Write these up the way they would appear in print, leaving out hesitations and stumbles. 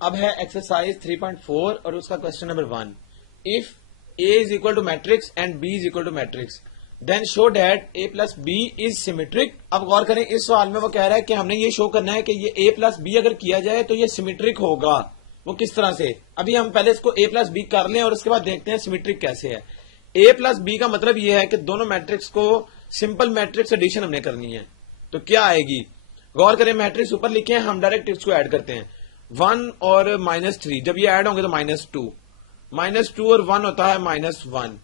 अब है एक्सरसाइज 3.4 और उसका question number 1। If A is equal to matrix and B is equal to matrix then show that A plus B is symmetric. अब गौर करें, इस सवाल में वो कह रहा है कि हमने ये शो करना है कि ये A प्लस B अगर किया जाए तो ये सिमेट्रिक होगा। वो किस तरह से, अभी हम पहले इसको A प्लस B कर लें और उसके बाद देखते हैं सिमेट्रिक कैसे है। A प्लस B का मतलब ये है कि दोनों मैट्रिक्स को सिंपल मैट्रिक्स एडिशन हमने करनी है। तो क्या आएगी, गौर करें, मैट्रिक्स ऊपर लिखे हैं, हम डायरेक्ट इसको ऐड करते हैं। 1 और -3 जब ये ऐड होंगे तो -2 और 1 होता है -1।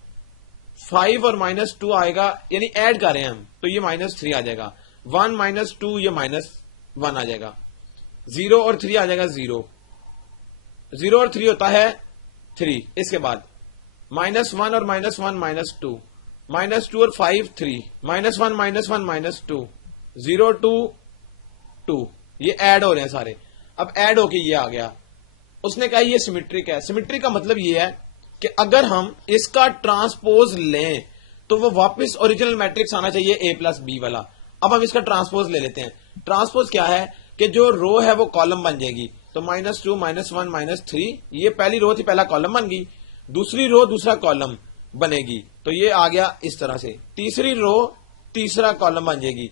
5 और -2 आएगा, यानी ऐड कर रहे हैं हम, तो ये -3 आ जाएगा। 1 -2 ये -1 आ जाएगा। 0 और 3 आ जाएगा 0। 0 और 3 होता है 3। इसके बाद -1 और -1 -2, -2 और 5 3, -1 -1 -2, 0 2 2, ये ऐड हो रहे हैं सारे। अब ऐड होके ये आ गया। उसने कहा ये सिमेट्रिक है। सिमेट्रिक का मतलब ये है कि अगर हम इसका ट्रांसपोज लें तो वो वापस ओरिजिनल मैट्रिक्स आना चाहिए A प्लस B वाला। अब हम इसका ट्रांसपोज ले लेते हैं। ट्रांसपोज क्या है कि जो रो है वो कॉलम बन जाएगी। तो -2 -1 -3, ये पहली रो थी, पहला कॉलम बन गई। दूसरी रो दूसरा कॉलम बनेगी, तो ये आ गया इस तरह से। तीसरी रो तीसरा कॉलम बन जाएगी।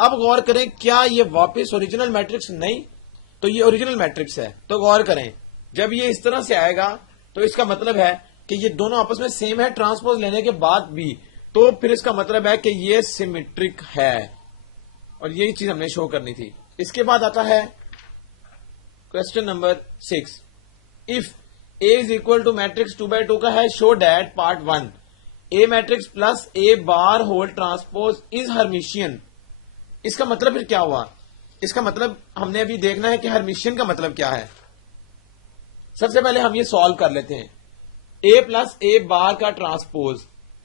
अब गौर करें, क्या ये वापस ओरिजिनल मैट्रिक्स? नहीं, तो ये ओरिजिनल मैट्रिक्स है। तो गौर करें, जब ये इस तरह से आएगा तो इसका मतलब है कि ये दोनों आपस में सेम है ट्रांसपोज लेने के बाद भी, तो फिर इसका मतलब है कि ये सिमेट्रिक है। और यही चीज हमने शो करनी थी। इसके बाद आता है question number 6। If A is equal to matrix 2/2 का है, show that part 1 A matrix plus A bar whole transpose is Hermitian. इसका मतलब फिर क्या हुआ? इसका मतलब हमने अभी देखना है कि हर्मिशियन का मतलब क्या है। सबसे पहले हम ये सॉल्व कर लेते हैं। A प्लस A बार का ट्रांसपोज,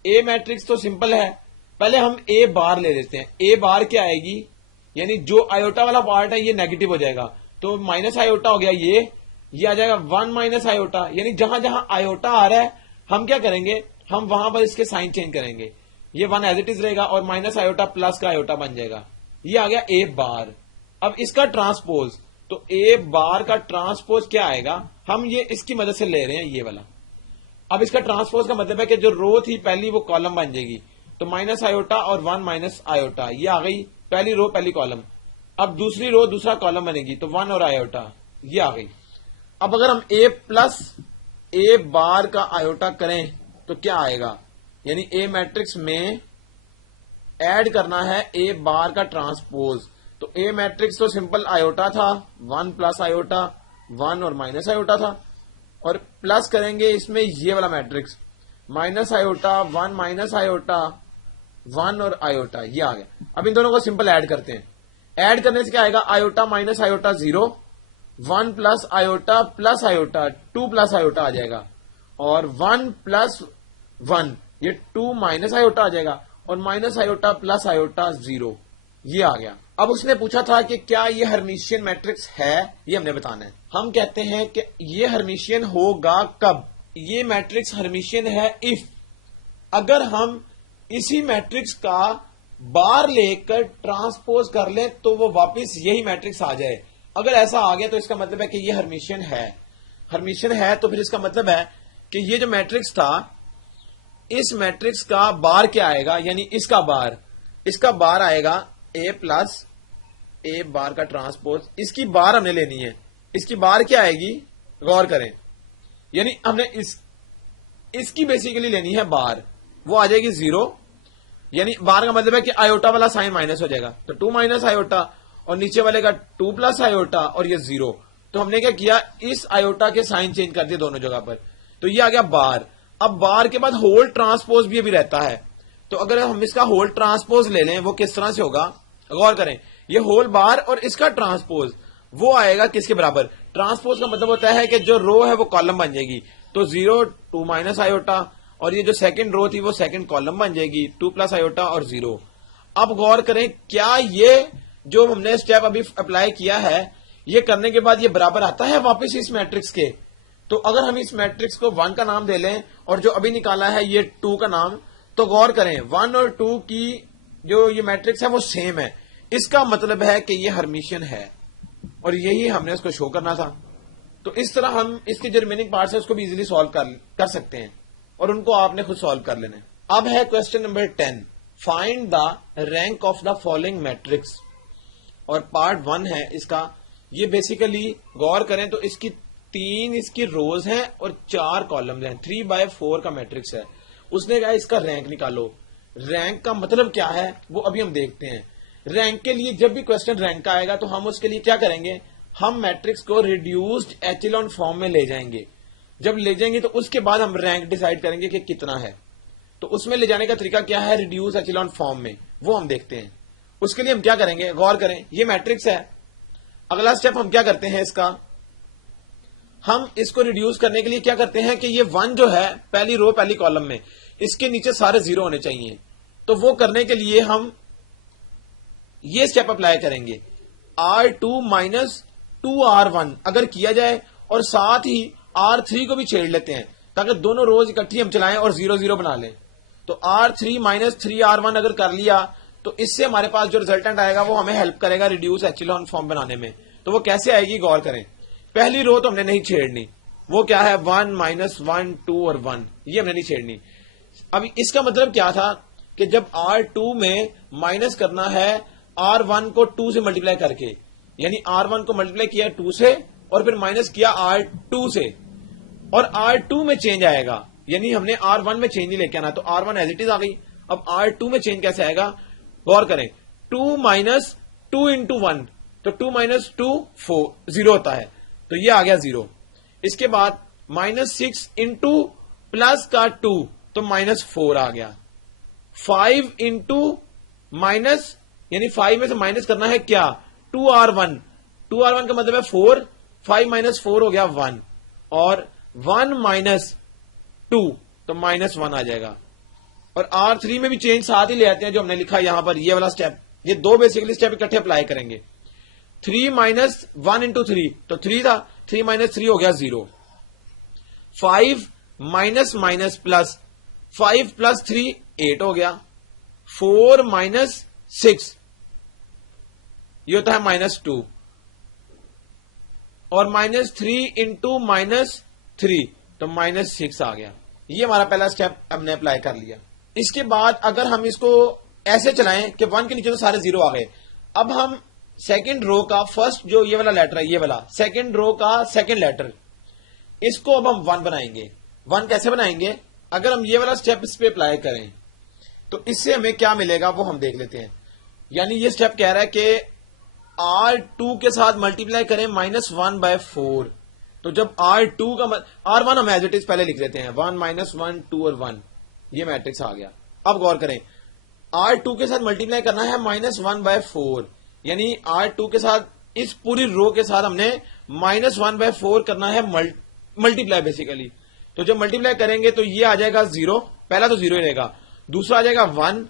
A मैट्रिक्स तो सिंपल है, पहले हम A बार ले लेते हैं। A बार क्या आएगी, यानी जो आयोटा वाला पार्ट है ये नेगेटिव हो जाएगा, तो माइनस आयोटा हो गया, ये आ जाएगा 1 माइनस आयोटा। यानी जहां जहां आयोटा आ रहा है हम क्या करेंगे, हम वहां पर इसके साइन चेंज करेंगे। ये 1 एज इट इज रहेगा और माइनस आयोटा प्लस का आयोटा बन जाएगा। ये आ गया A बार। अब इसका ट्रांसपोज, तो A बार का ट्रांसपोज क्या आएगा, हम ये इसकी मदद से ले रहे हैं, ये वाला। अब इसका ट्रांसपोज का मतलब है कि जो रो थी पहली वो कॉलम बन जाएगी, तो माइनस आयोटा और 1 माइनस आयोटा, ये आ गई पहली रो पहली कॉलम। अब दूसरी रो दूसरा कॉलम बनेगी, तो 1 और आयोटा, ये आ गई। अब अगर हम A प्लस A बार का आयोटा करें तो क्या आएगा, यानी A मैट्रिक्स में ऐड करना है A बार का ट्रांसपोज। तो A मैट्रिक्स तो सिंपल आयोटा था, 1 प्लस आयोटा, 1 और माइनस आयोटा था, और प्लस करेंगे इसमें ये वाला matrix, minus iota, 1 minus iota, 1 और आयोटा, ये आ गया। अब इन दोनों को सिंपल ऐड करते हैं। ऐड करने से क्या आएगा, iota minus iota 0, 1 plus iota plus iota 2 plus iota आ जाएगा, और 1 प्लस 1 ये 2 माइनस आयोटा आ जाएगा, और माइनस आयोटा प्लस आयोटा 0, ये आ गया। अब उसने पूछा था कि क्या ये हर्मिशियन मैट्रिक्स है, ये हमने बताना है। हम कहते हैं कि ये हर्मिशियन होगा कब, ये मैट्रिक्स हर्मिशियन है इफ, अगर हम इसी मैट्रिक्स का बार लेकर ट्रांसपोज कर लें तो वो वापस यही मैट्रिक्स आ जाए। अगर ऐसा आ गया तो इसका मतलब है कि ये हर्मिशियन है। हर्मिशियन है तो फिर इसका मतलब है कि ये जो मैट्रिक्स था, इस मैट्रिक्स का बार क्या आएगा, यानी इसका बार आएगा A प्लस A बार का ट्रांसपोज। इसकी बार हमने लेनी है, इसकी बार क्या आएगी, गौर करें, यानी हमने इसकी बेसिकली लेनी है बार, वो आ जाएगी 0। यानी बार का मतलब है कि आयोटा वाला साइन माइनस हो जाएगा, तो 2 माइनस आयोटा, और नीचे वाले का 2 प्लस आयोटा, और ये 0। तो हमने क्या किया, इस आयोटा के साइन चेंज कर दिए दोनों जगह पर, तो ये आ गया बार। अब बार के बाद होल ट्रांसपोज भी अभी रहता है, तो अगर हम इसका होल ट्रांसपोज ले लें वो किस तरह से होगा, गौर करें, ये होल बार और इसका ट्रांसपोज वो आएगा किसके बराबर। ट्रांसपोज का मतलब होता है कि जो रो है वो कॉलम बन जाएगी, तो 0 2 माइनस आयोटा, और ये जो सेकंड रो थी वो सेकंड कॉलम बन जाएगी, 2 प्लस आयोटा और 0। अब गौर करें, क्या ये जो हमने स्टेप अभी अप्लाई किया है, ये करने के बाद ये बराबर आता है वापस इस मैट्रिक्स के। तो अगर हम इस मैट्रिक्स को 1 का नाम दे लें और जो अभी निकाला है ये 2 का नाम, तो गौर करें 1 और 2 की जो ये मैट्रिक्स है वो सेम है। इसका मतलब है कि ये हर्मिशियन है, और यही हमने उसको शो करना था। तो इस तरह हम इसके जो रिमेनिंग पार्ट्स है उसको भी इजीली सॉल्व कर सकते हैं और उनको आपने खुद सॉल्व कर लेना है। अब है question number 10, find the rank of the following matrix. और पार्ट 1 है इसका। ये बेसिकली गौर करें तो इसकी 3 इसकी रोज हैं और 4 कॉलम्स हैं, 3/4 का मैट्रिक्स है। उसने कहा इसका रैंक निकालो। रैंक का मतलब क्या है वो अभी हम देखते हैं। रैंक के लिए जब भी क्वेश्चन रैंक का आएगा तो हम उसके लिए क्या करेंगे, हम मैट्रिक्स को रिड्यूस्ड एचेलॉन फॉर्म में ले जाएंगे। जब ले जाएंगे तो उसके बाद हम रैंक डिसाइड करेंगे कि कितना है। तो उसमें ले जाने का तरीका क्या है, रिड्यूस एचेलॉन फॉर्म में, वो हम देखते हैं। उसके लिए हम क्या करेंगे, गौर करें, ये मैट्रिक्स है। अगला स्टेप हम क्या करते हैं इसका, हम इसको रिड्यूस करने के लिए क्या करते हैं कि ये 1 जो है पहली रो पहली कॉलम में, इसके नीचे सारे 0 होने चाहिए। तो वो करने के लिए हम ये स्टेप अप्लाई करेंगे, R2 माइनस 2R1 अगर किया जाए, और साथ ही R3 को भी छेड़ लेते हैं ताकि दोनों रोज इकट्ठी हम चलाएं और 0 बना लें। तो R3 माइनस 3R1 अगर कर लिया तो इससे हमारे पास जो रिजल्टेंट आएगा वो हमें हेल्प करेगा रिड्यूस एचेलॉन फॉर्म बनाने में। तो वो कैसे आएगी, गौर करें। पहली रो तो हमने नहीं छेड़नी, वो क्या है 1 माइनस 1 2 और 1, ये हमने नहीं छेड़नी। अब इसका मतलब क्या था कि जब R2 में माइनस करना है R1 को 2 से मल्टीप्लाई करके, यानी R1 को मल्टीप्लाई किया 2 से और फिर माइनस किया R2 से, और R2 में चेंज आएगा, यानी हमने R1 में चेंज नहीं लेके आना। तो R1 एज इट इज आ गई। अब R2 में चेंज कैसे आएगा, गौर करें, 2 माइनस 2 इंटू 1, तो 2 माइनस 2 0 होता है, तो ये आ गया 0। इसके बाद माइनस 6 इंटू प्लस का 2, तो माइनस 4 आ गया। 5 इंटू माइनस, यानी 5 में से माइनस करना है क्या, 2R1, 2R1 का मतलब है 4, 5 माइनस 4 हो गया 1, और 1 माइनस 2, तो माइनस 1 आ जाएगा। और R3 में भी चेंज साथ ही ले आते हैं जो हमने लिखा यहां पर, ये वाला स्टेप। ये दो बेसिकली स्टेप इकट्ठे अप्लाई करेंगे। 3 माइनस 1 इंटू 3, तो 3 था, 3 माइनस 3 हो गया 0। 5 माइनस माइनस प्लस, 5 प्लस 3 8 हो गया। 4 माइनस 6, ये होता है माइनस 2, और माइनस 3 इंटू माइनस 3, तो माइनस 6 आ गया। ये हमारा पहला स्टेप हमने अप्लाई कर लिया। इसके बाद अगर हम इसको ऐसे चलाएं कि 1 के नीचे तो सारे 0 आ गए, अब हम सेकंड रो का फर्स्ट जो ये वाला लेटर है, ये वाला सेकंड रो का सेकंड लेटर, इसको अब हम 1 बनाएंगे। 1 कैसे बनाएंगे, अगर हम ये वाला स्टेप इस पे अप्लाई करें तो इससे हमें क्या मिलेगा वो हम देख लेते हैं। यानी ये स्टेप कह रहा है कि R2 के साथ मल्टीप्लाई करें -1/4। तो जब R2 का R1 हम एज इट इज पहले लिख लेते हैं, 1 माइनस 1 2 और 1, ये मैट्रिक्स आ गया। अब गौर करें, R2 के साथ मल्टीप्लाई करना है -1/4, यानी R2 के साथ इस पूरी रो के साथ हमने -1/4 करना है मल्टीप्लाई बेसिकली। तो जब मल्टीप्लाई करेंगे तो ये आ जाएगा 0, पहला तो 0 ही रहेगा, दूसरा आ जाएगा 1,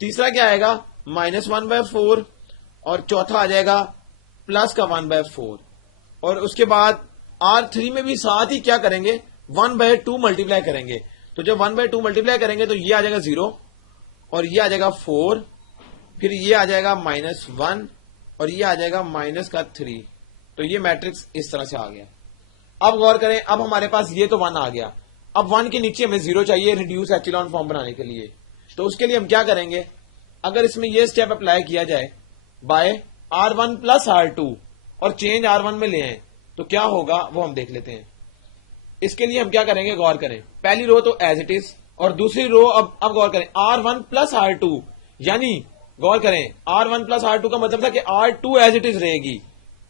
तीसरा क्या आएगा -1/4, और चौथा आ जाएगा प्लस का 1/4। और उसके बाद R3 में भी साथ ही क्या करेंगे, 1/2 मल्टीप्लाई करेंगे। तो जब 1/2 मल्टीप्लाई करेंगे तो ये आ जाएगा 0, और ये आ जाएगा 4, फिर ये आ जाएगा -1, और ये आ जाएगा -3। तो ये मैट्रिक्स इस तरह से आ गया। अब गौर करें, अब हमारे पास ये तो 1 आ गया। अब 1 के नीचे हमें 0 चाहिए रिड्यूस एचेलॉन फॉर्म बनाने के लिए। तो उसके लिए हम क्या करेंगे, अगर इसमें ये स्टेप अप्लाई किया जाए बाय R1 प्लस R2 और चेंज R1 में ले आए तो क्या होगा वो हम देख लेते हैं। इसके लिए हम क्या करेंगे, गौर करें, पहली रो तो एज इट इज, और दूसरी रो अब गौर करें R1 प्लस R2, यानी गौर करें R1 प्लस R2 का मतलब था कि R2 एज इट इज रहेगी,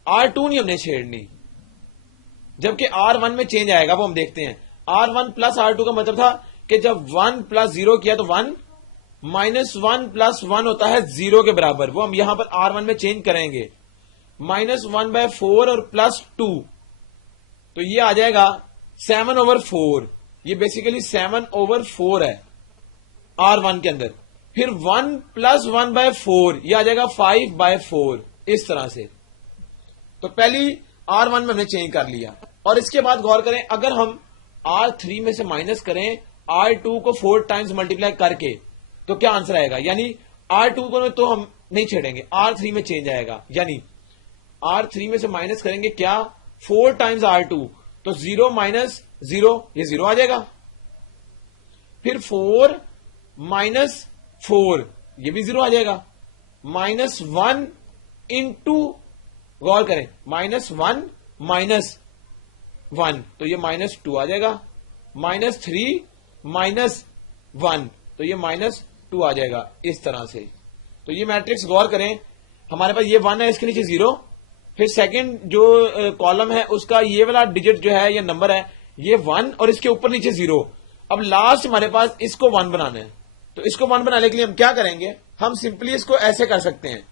R2 नहीं हमने छेड़नी। जबकि R1 में चेंज आएगा वो हम देखते हैं। R1 प्लस R2 का मतलब था कि जब 1 प्लस 0 किया तो 1, -1 प्लस 1 होता है 0 के बराबर, वो हम यहां पर R1 में चेंज करेंगे। -1/4 और +2, तो ये आ जाएगा 7/4। ये बेसिकली 7/4 है R1 के अंदर। फिर 1 + 1/4, ये आ जाएगा 5/4, इस तरह से। तो पहली R1 में हमने चेंज कर लिया। और इसके बाद गौर करें, अगर हम R3 में से माइनस करें R2 को 4 टाइम्स मल्टीप्लाई करके, तो क्या आंसर आएगा, यानी R2 को तो हम नहीं छेड़ेंगे, R3 में चेंज आएगा। यानी R3 में से माइनस करेंगे क्या, 4 टाइम्स R2, तो 0 माइनस 0, ये 0 आ जाएगा। फिर 4 माइनस 4, ये भी 0 आ जाएगा। माइनस 1 इंटू, गौर करें, माइनस 1 माइनस 1, तो ये माइनस 2 आ जाएगा। माइनस 3 माइनस 1, तो ये माइनस 2 आ जाएगा, इस तरह से। तो ये मैट्रिक्स गौर करें, हमारे पास ये 1 है, इसके नीचे 0, फिर सेकंड जो कॉलम है उसका ये वाला डिजिट जो है, ये नंबर है, ये 1 और इसके ऊपर नीचे 0। अब लास्ट हमारे पास इसको 1 बनाना है, तो इसको 1 बनाने के लिए हम क्या करेंगे, हम सिंपली इसको ऐसे कर सकते हैं,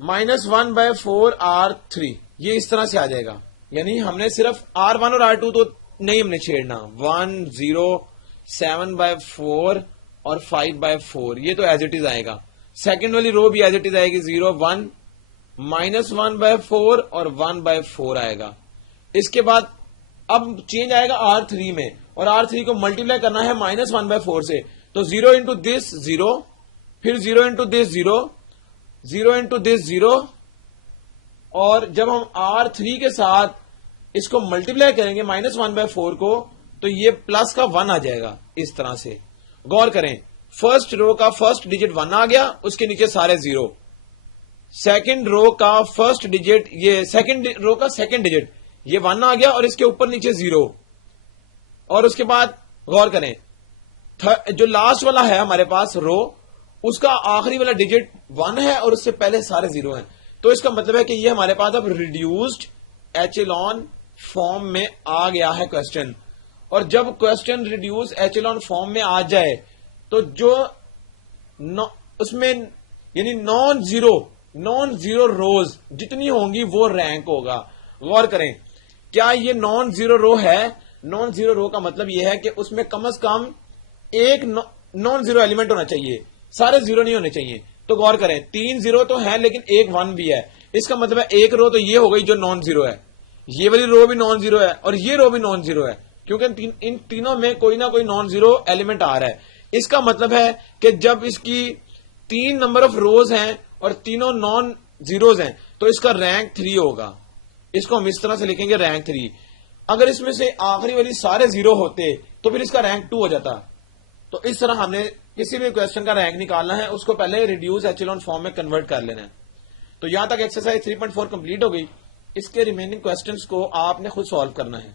-1/4 R3, ये इस तरह से आ जाएगा। यानी हमने सिर्फ R1 और R2 तो नहीं हमने छेड़ना, 1 0 7/4 और 5/4, ये तो एज इट इज आएगा। सेकंड वाली रो भी एज इट इज आएगी, 0 1 -1/4 और 1/4 आएगा। इसके बाद अब चेंज आएगा R3 में, और R3 को मल्टीप्लाई करना है -1/4 से, तो 0 इंटू दिस 0, फिर 0 इंटू दिस 0, 0 इंटू दिस 0, और जब हम R3 के साथ इसको मल्टीप्लाई करेंगे -1/4 को, तो ये प्लस का 1 आ जाएगा, इस तरह से। गौर करें, फर्स्ट रो का फर्स्ट डिजिट 1 आ गया, उसके नीचे सारे 0। सेकंड रो का फर्स्ट डिजिट, ये सेकंड रो का सेकंड डिजिट, ये 1 आ गया और इसके ऊपर नीचे 0। और उसके बाद गौर करें, जो लास्ट वाला है हमारे पास रो, उसका आखिरी वाला डिजिट 1 है और उससे पहले सारे 0 हैं। तो इसका मतलब है कि ये हमारे पास अब रिड्यूस्ड एचेलॉन फॉर्म में आ गया है क्वेश्चन। और जब क्वेश्चन रिड्यूस एचेलॉन फॉर्म में आ जाए, तो जो उसमें यानी नॉन जीरो रोज जितनी होंगी वो रैंक होगा। गौर करें, क्या ये नॉन जीरो रो है? नॉन जीरो रो का मतलब ये है कि उसमें कम से कम एक नॉन जीरो एलिमेंट होना चाहिए, सारे 0 नहीं होने चाहिए। तो गौर करें, 3 0 तो है लेकिन एक 1 भी है। इसका मतलब है एक रो तो ये हो गई जो नॉन जीरो है, ये वाली रो भी नॉन जीरो है और ये रो भी नॉन जीरो है, क्योंकि इन तीनों में कोई ना कोई नॉन जीरो एलिमेंट आ रहा है। इसका मतलब है कि जब इसकी 3 नंबर ऑफ रोज हैं और तीनों नॉन जीरोज हैं, तो इसका रैंक 3 होगा। इसको हम इस तरह से लिखेंगे, रैंक 3। अगर इसमें से आखिरी वाली सारे 0 होते तो फिर इसका रैंक 2 हो जाता। तो इस तरह हमने किसी भी क्वेश्चन का रैंक निकालना है, उसको पहले रिड्यूस एचेलॉन फॉर्म में कन्वर्ट कर लेना है। तो यहां तक एक्सरसाइज 3.4 कंप्लीट हो गई। इसके रिमेनिंग क्वेश्चंस को आपने खुद सॉल्व करना है।